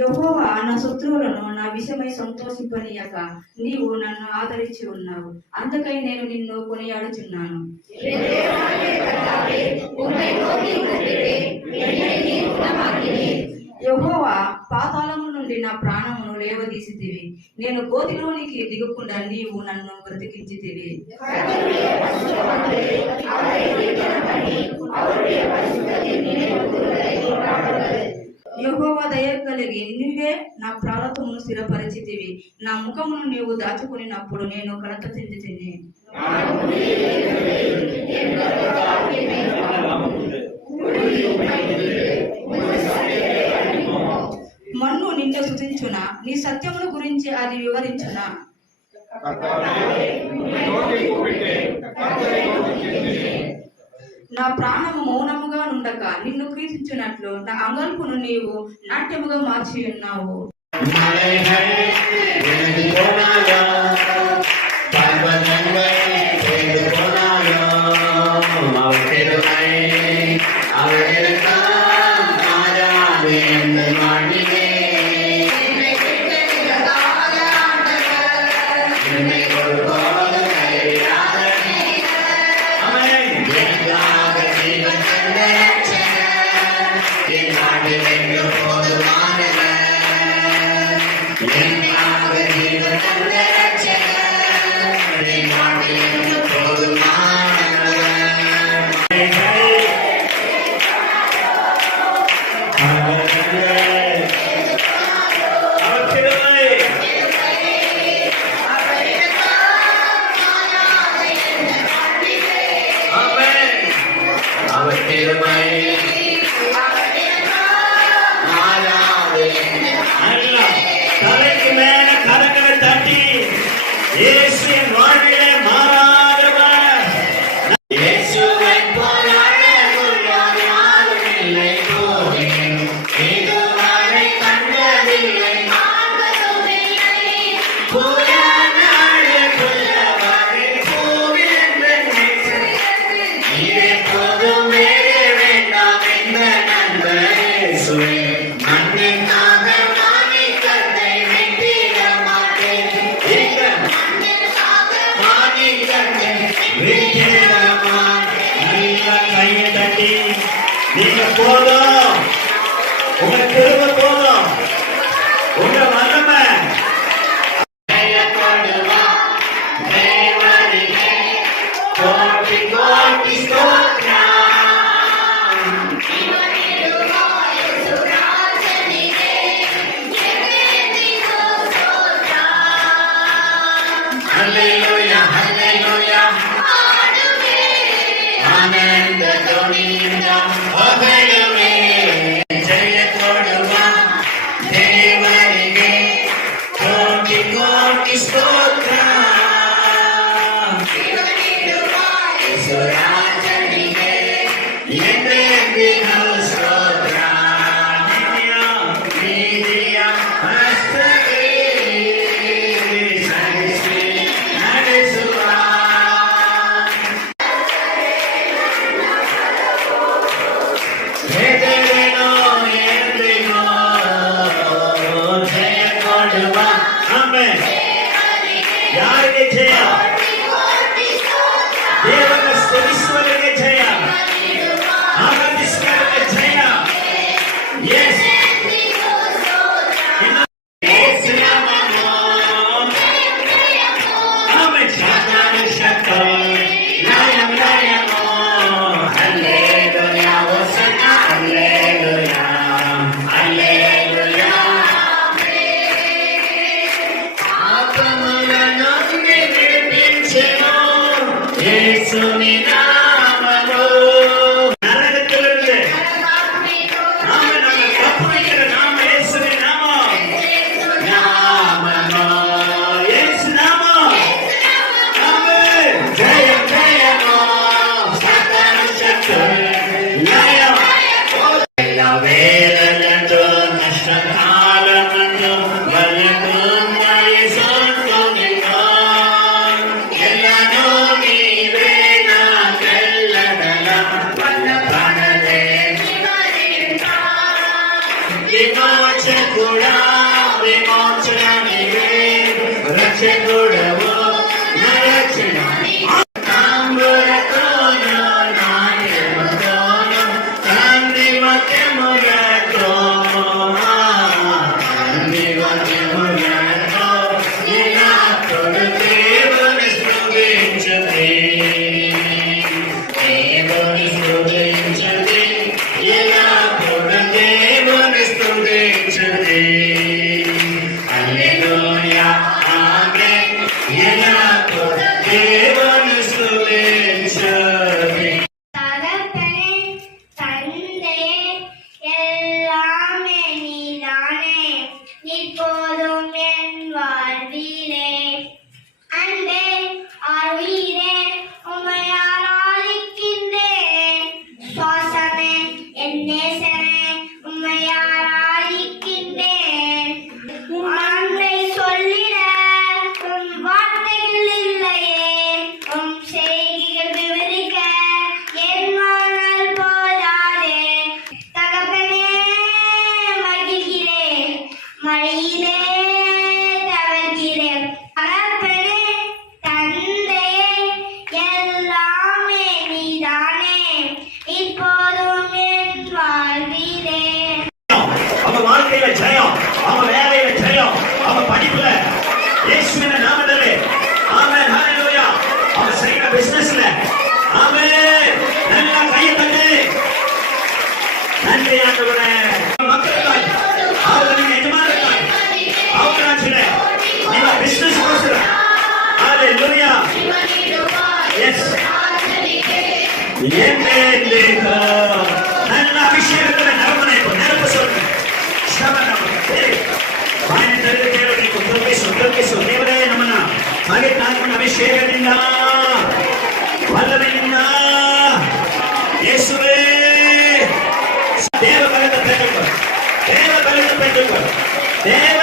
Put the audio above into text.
యెహోవా నా శత్రువులను నా విషయమై సంతోషింపనీయక నీవు నన్ను ఆదరించి ఉన్నావు, అందుకై నేను నిన్ను కొనియాడుచున్నాను. యెహోవా, పాతాళము నుండి నా ప్రాణమును లేవదీసితివి, నేను గోతిలోనికి దిగకుండా నీవు నన్ను బ్రతికించితివి. యెహోవా దయ కలిగి నీవే నా ప్రాణమును స్థిరపరిచితివి, నా ముఖమును నీవు దాచుకునినప్పుడు నేను కలత చెందితిని. మన్ను నిన్ను స్తుతించునా, నీ సత్యముల గురించి అది వివరించునా. నా ప్రాణము మౌనముగా నుండక నిన్ను కీర్తించున్నట్లు నా అంగల్పును నీవు నాట్యముగా మార్చి ఉన్నావు. நீங்க போதும், உங்க திரும்ப போதும், உங்க வல்லமை Hallelujah, hallelujah. Amen. Yes, రక్షకుడవు నా రక్షణ తాంబూలతోను నాట్యముతోను కాంతిమత్యములతో కాంతిమత్యములతో నినాకుడు దేవుని స్తుతించుడి దేవుని స్తుతించుడి నినాకుడు దేవుని స్తుతించుడి హల్లెలూయా ఆమేన్ నినాకుడు దేవుని స్తుతించుడి தகப்பனே தந்தையே எல்லாமே நீதானே இப்போதும் என் வாழ்விலே அன்பே ஆழ்வீரே உம்மை ஆராதிக்கின்றேன் சுவாசமே என் நேசனே உம்மை ஆராதிக்கின்றேன் அன்பை சொல்லிட உம் வார்த்தைகள் இல்லையே உம் செய்திகள் விவரிக்க என் மனல் போதாதே தகப்பனே மகிழ்கிறேன் மழையிலே தவழ்கிறேன் தகப்பனே தந்தையே எல்லாமே நீதானே இப்போதும் என் வாழ்விலே அவங்க வாழ்க்கையில ஜெயம், அவங்க வேலையில ஜெயம், அவங்க படிப்புல இயேசுவின் நாமத்திலே ஆமென் ஹalleluya. அவங்க செய்யற பிசினஸ்ல ஆமென். நல்லா கையை தட்டு. நன்றி ஆண்டவரே. மக்களுக்காய் அவர்களின் எஜமானருக்காய் அவர்களாச்சில நீங்க பிசினஸ் கோசர ஹalleluya. எஸ் ஏமேன். நல்ல அபிஷேகத்துல நிரப்பு சொல்லுங்க. ದೇವರೇ ನಮ್ಮನ್ನ ಹಾಗೆ ತಾತ್ಮನ ಅಭಿಷೇಕದಿಂದ ಬಲದಿಂದ ಯೇಸುವೇ ದೇವ ಬಲದ ಪೆಟ್ಟುಗಳು ದೇವ